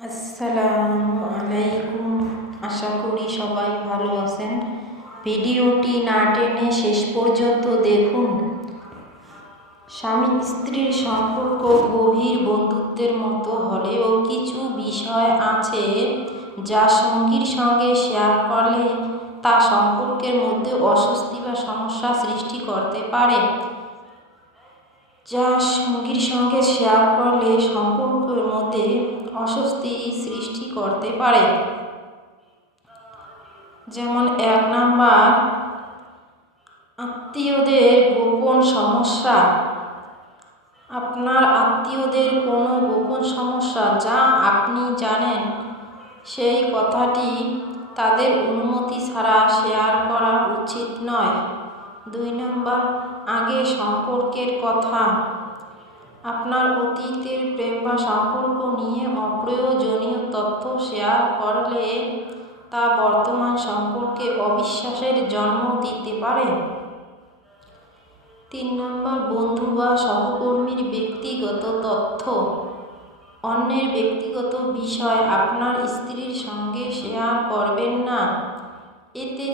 আসসালামু আলাইকুম। আশা করি সবাই ভালো আছেন। ভিডিওটি না টেনে শেষ পর্যন্ত দেখুন। স্বামী স্ত্রীর সম্পর্ক গভীর বন্ধুত্বের মতো হলেও কিছু বিষয় আছে যা সঙ্গীর সঙ্গে শেয়ার করলে তা সম্পর্কের মধ্যে অস্বস্তি বা সমস্যা সৃষ্টি করতে পারে। যা সঙ্গীর সঙ্গে শেয়ার করলে সম্পর্কের মধ্যে অস্বস্তি সৃষ্টি করতে পারে। যেমন এক নাম্বার, আত্মীয়দের গোপন সমস্যা। আপনার আত্মীয়দের কোনো গোপন সমস্যা যা আপনি জানেন, সেই কথাটি তাদের অনুমতি ছাড়া শেয়ার করা উচিত নয়। দুই নম্বর, আগে সম্পর্কের কথা। আপনার অতীতের প্রেম বা সম্পর্ক নিয়ে অপ্রয়োজনীয় তথ্য শেয়ার করলে তা বর্তমান সম্পর্কে অবিশ্বাসের জন্ম দিতে পারে। তিন নম্বর, বন্ধু বা সহকর্মীর ব্যক্তিগত তথ্য। অন্যের ব্যক্তিগত বিষয় আপনার স্ত্রীর সঙ্গে শেয়ার করবেন না। এতে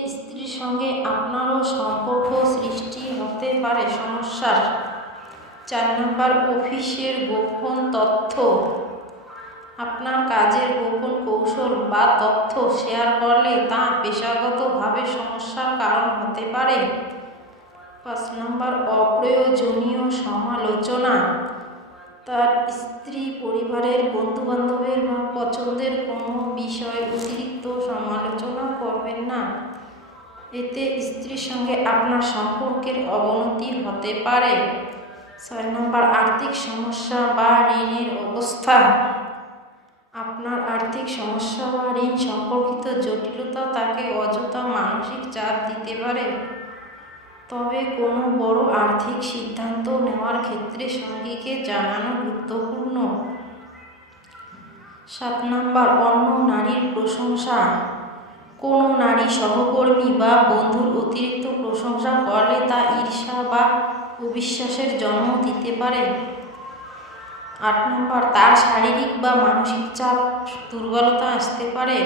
সঙ্গে আপনারও সম্পর্ক সৃষ্টি হতে পারে সমস্যার। চার নম্বর, অফিসের গোপন তথ্য। আপনার কাজের গোপন কৌশল বা তথ্য শেয়ার করলে তা পেশাগতভাবে সমস্যার কারণ হতে পারে। পাঁচ নম্বর, অপ্রয়োজনীয় সমালোচনা। তার স্ত্রী, পরিবারের বন্ধুবান্ধবের বা পছন্দের কোনো বিষয়ে অতিরিক্ত সমালোচনা করবেন না এতে স্ত্রীর সঙ্গে আপনার সম্পর্কের অবনতি হতে পারে। ছয় নম্বর, আর্থিক সমস্যা বা ঋণের অবস্থা। আপনার আর্থিক সমস্যা বা ঋণ সম্পর্কিত জটিলতা তাকে অযথা মানসিক চাপ দিতে পারে। তবে কোনো বড় আর্থিক সিদ্ধান্ত নেওয়ার ক্ষেত্রে সঙ্গীকে জানানো গুরুত্বপূর্ণ। সাত নম্বর, অন্য নারীর প্রশংসা। কোনো নারী সহকর্মী বা বন্ধুর অতিরিক্ত প্রশংসা করলে তা ঈর্ষা বা অবিশ্বাসের জন্ম দিতে পারে। আট নম্বর, তার শারীরিক বা মানসিক চাপ দুর্বলতা আসতে পারে।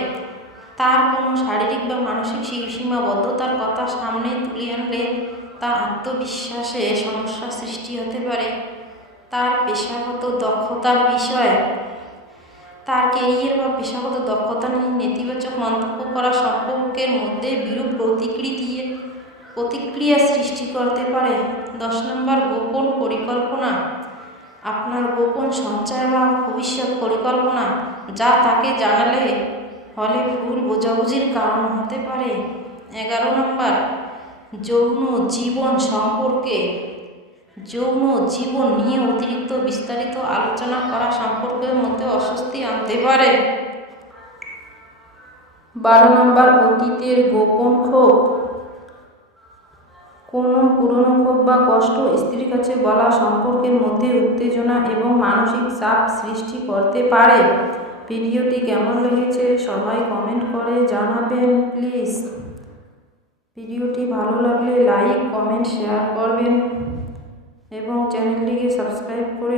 তার কোনো শারীরিক বা মানসিক সীমাবদ্ধতার কথা সামনে তুলে আনলে তা আত্মবিশ্বাসে সমস্যা সৃষ্টি হতে পারে। তার পেশাগত দক্ষতার বিষয় তার কেরিয়ার বা পেশাগত দক্ষতা নিয়ে নেতিবাচক মন্তব্য করা সম্পর্কের মধ্যে বিরূপ প্রতিক্রিয়া দিয়ে প্রতিক্রিয়া সৃষ্টি করতে পারে। দশ নম্বর, গোপন পরিকল্পনা। আপনার গোপন সঞ্চয় বা ভবিষ্যৎ পরিকল্পনা, যা তাকে জানালে হলে ভুল বোঝাবুঝির কারণ হতে পারে। এগারো নম্বর, যৌন জীবন সম্পর্কে যৌন জীবন নিয়ে অতিরিক্ত বিস্তারিত আলোচনা করা সম্পর্কের মধ্যে অস্বস্তি আনতে পারে। বারো নম্বর অতীতের গোপন ক্ষোভ। কোনো পুরনো ক্ষোভ বা কষ্ট স্ত্রীর কাছে বলা সম্পর্কের মধ্যে উত্তেজনা এবং মানসিক চাপ সৃষ্টি করতে পারে। ভিডিওটি কেমন লেগেছে সবাই কমেন্ট করে জানাবেন, প্লিজ। ভিডিওটি ভালো লাগলে লাইক, কমেন্ট, শেয়ার করবেন। সাবস্ক্রাইব করে